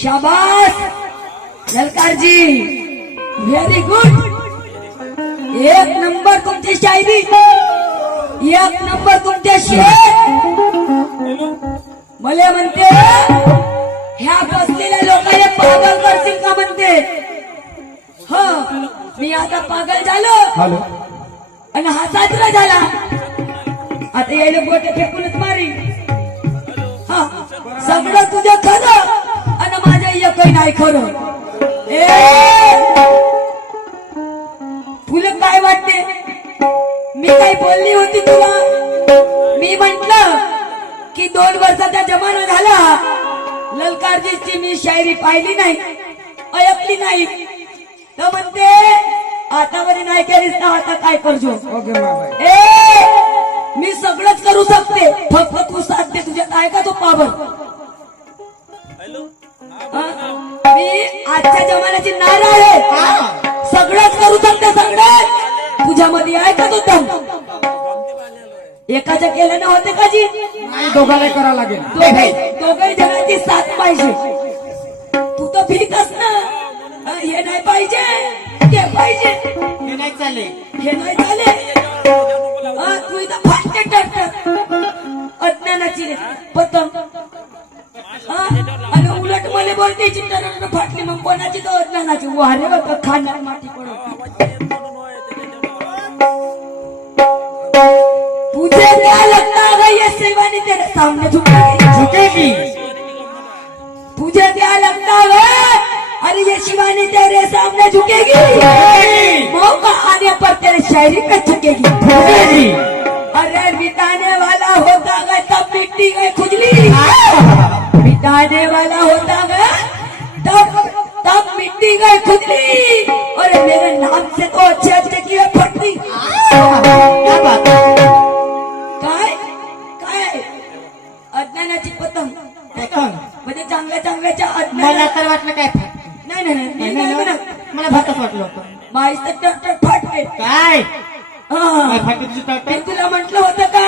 शाबाश ललकार जी, very good. एक नंबर तुमची शायरी, एक नंबर तुमचे शेर. मला म्हणते ह्या बसलेल्या लोकांना पागल करतील का म्हणते. हो, मी आता पागल झालो आणि हा साजरा झाला. आता यायला बोटे फेकूनच मारी. हा, सगळं तुझं खरं आणि माझं एकही नाही खरं. तुला काय वाटते, मी काय बोलली होती तुला. मी म्हंटल की 2 वर्षाचा जमाना झाला, ललकारजीची मी शायरी पाहिली नाही, ऐकली नाही. तर म्हणते आता मध्ये नाही केलीस ना, आता काय करजो. मी सगळंच करू शकते, फक्त तू साथ दे. तुझ्यात आहे का तो पावर. मी आजच्या जमान्याची नार आहे, सगळंच करू शकते, सगळं. तुझ्यामध्ये आहे का तो दम. एकाच्या केल्यानं होते का जी? नाही, दोघाला करावं लागेल. दोघे जणांची साथ पाहिजे. तू तर भीतच ना. हे नाही पाहिजे, ते पाहिजे, हे नाही चालले. हे नाही झाले. तू इथं फाटके टाकतात अज्ञानाची पतंग. आणि उलट मला बोलते चिंता फाटली, मग कोणाची तर अज्ञानाची. वारे होतं खाणार माती पडत. तुझे क्या लगता है ये शिवानी तेरे सामने झुकेगी? तुझे क्या लगता है अरे ये शिवानी तेरे सामने झुकेगी? मौका आने पर तेरे शायरी पे झुकेगी. अरे बिताने वाला होता है तब मिट्टी गई खुजली. बिताने वाला होता है तब मिट्टी गई खुजली. और मेरे नाम से तो अच्छे अच्छे की फटली. क्या बात है? काय काय अज्ञानाची पतंग म्हणजे चांगल्या चांगल्याच्या मला तर वाटलं काय नाही नाही नाही नाही म्हणत. मला भातच वाटलं होतं. माहीत तर फाटते काय मी तुला म्हटलं होतं का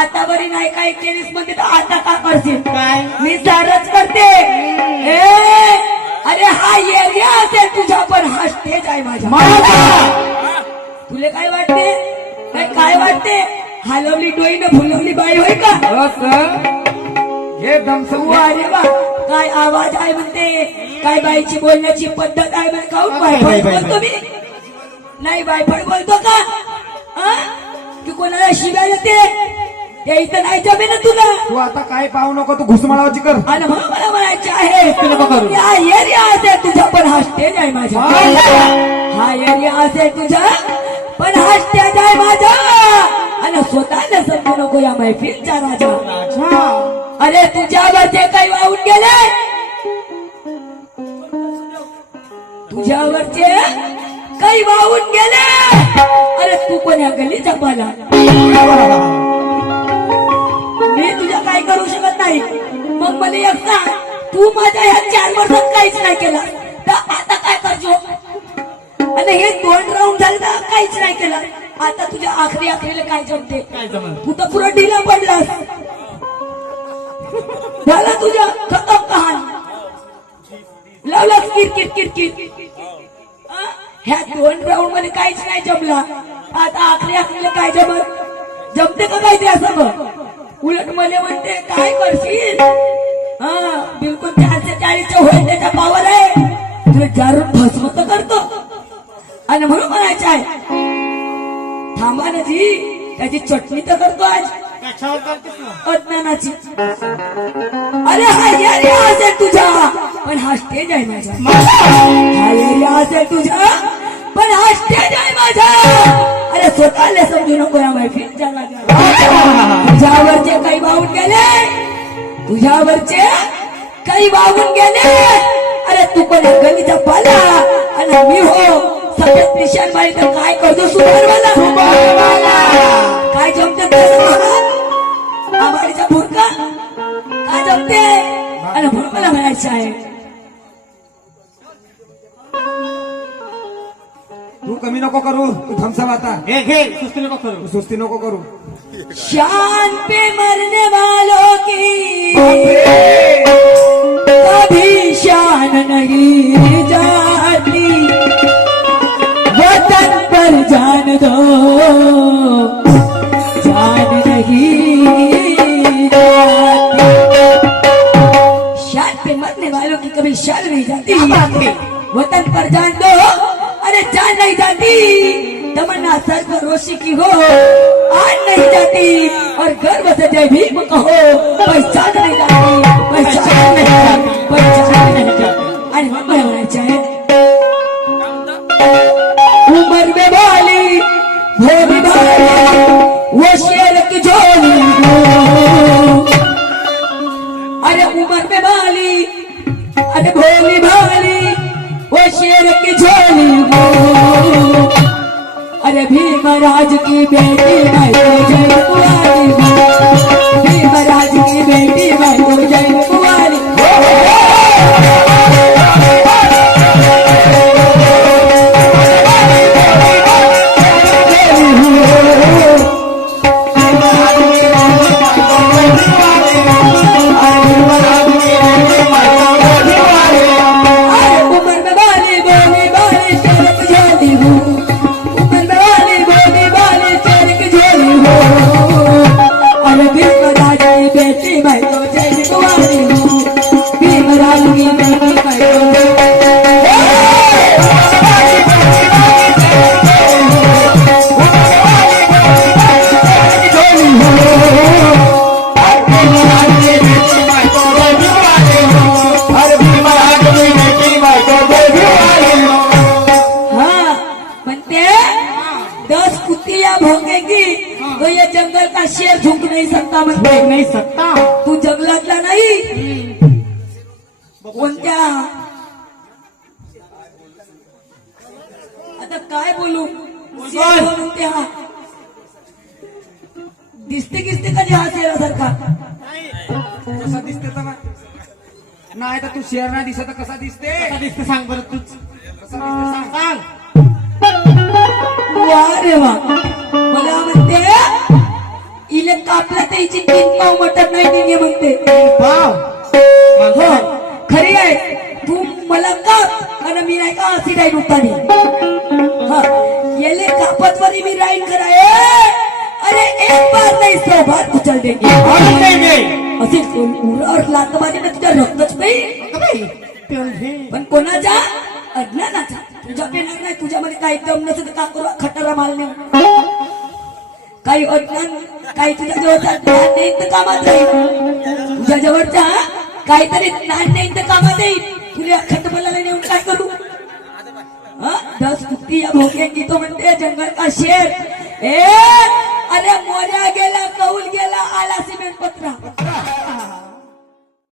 आता बरी नाही काय टेनिस मध्ये, तर आता का करशील? काय मी सारच करते. अरे हा एरिया असेल तुझा, पण हा स्टेज आहे माझा. तुला काय वाटते? काय वाटते? हलवली डोई न फुलवली बाई होय का? हे दमसू. अरे वा, काय आवाज आहे म्हणते, काय बाईची बोलण्याची पद्धत आहे म्हणे. काऊन बायफळ बोलतो मी? नाही बायफळ बोलतो का? की कोणाला शिव्या येते? ते इथं नाही जमे ना तुला. तू आता काय पाहू नको, तू घुसमळावाची कर. आणि म्हणून मला म्हणायचे आहे हा एरिया असेल तुझा, पण हा स्टेज आहे माझा. हा एरिया असेल तुझा, पण हा स्टेज आहे माझा. आणि स्वतःला समजू नको या मैफिलचा राजा. अरे तुझ्यावर जे काही वाहून गेले, तुझ्यावरचे काही वाहून गेले. अरे तू पण या गल्लीचा पाला. मी तुझ्या काय करू शकत नाही. मग मला एक सांग, तू माझ्या ह्या 4 वर्षात काहीच नाही केलं, तर आता काय करतो? आणि हे 2 राऊंड झाले तर काहीच नाही केलं. आता तुझ्या आखरीला काय जमते? तू तर पुरा ढिला पडलास. झाला तुझ्या खतम कहाण. लावलास किरकिर किरकिर. ह्या 2 राऊंड मध्ये काहीच नाही जमला, आता आखरीला काय जमते का काय ते असं बघ. उलट मला म्हणते काय करशील? बिलकुल 440 होईल त्याच्या पावर आहे. तुला जारून फसवत करतो. आणि म्हणून म्हणायचं आहे थांबा ना जी, त्याची चटणी तर करतो आज अज्ञानाची. अरे हा एरिया असेल तुझा, पण हा स्टेज आहे माझा. हा एरिया असेल तुझा, पण हा स्टेज आहे माझा. अरे स्वतःला समजू नको या मैफिलच्या राजा. तुझ्यावरचे काही वाहून गेले, तुझ्यावरचे काही वाहून गेले. अरे तू पण गलीचा पाला, आणि मी हो सफेद निशाण बाई, तर काय करतो सुधारवाला. काय जमते आबाडीचा भुरका? काय जमते? आणि म्हणून मला म्हणायचं आहे तू कमी नको करू, तू थमसाव आता. घे सुस्ती नको करू, सुस्ती नको करू. शान पे मरने वालों की कभी शान नहीं जाती, वतन पर जान दो जान नहीं जाती. शान पे मरने वालों की कभी शान नहीं जाती, वतन पर जान दो अरे जान नहीं जाती. तमन्ना सरफरोशी की हो आज नहीं जाती, और गर्व से जय भीम कहो पहचान नहीं जाती, पहचान नहीं जाती, पहचान नहीं जाती. आणि मग मला म्हणायचं आहे उमर में वाली भोली भाली वो शेर की झोली. अरे उमर में वाली अरे भोली भाली वो शेर की झोली. अरे भीमराज की बेटी मैं तो जय कुंवारी, भीमराज की बेटी मैं तो जय कुंवारी. का म्हणते नहीं सकता. तू जंगलातला नाही. कोणत्या आता काय बोलू शेर म्हणून ते हा दिसते का जे हा शेरासारखा. कसा दिसते तर नाही तर तू शेर नाही दिसत तर कसा दिसते. कसा दिसते सांग बरं तूच. कसा दिसते सांग. वा रे वा. मला म्हणते इले कापला तर हिची 3 पाव मटण नाही निघे म्हणते. पाव. हो खरी आहे. तू मला काप आणि मी नाही का अशी राईन उतारी. हा येले कापत वरी मी राईन कराय. अरे एक बार नाही 100 बार कुचल देंगे. और देंगे. असे उरावर लात मारीने तुझ्या रक्तच नाही. पण कोणाच्या अज्ञानाचा. तुझ्या पेणार नाही. तुझ्यामध्ये काही दम नसेल तर का करू खटारा मारणे. काही अज्ञान काही तुझ्या जवळचा ज्ञान नाही तर कामात जाईल. तुझ्या जवळचा काहीतरी ज्ञान नाही तर कामात येईल. तुला खटबलाला नेऊन काय करू. 10 कुत्ती या भोग्यांगी तो म्हणते जंगल का शेर. अरे मोऱ्या गेला कौल गेला आला सिमेंट पत्रा.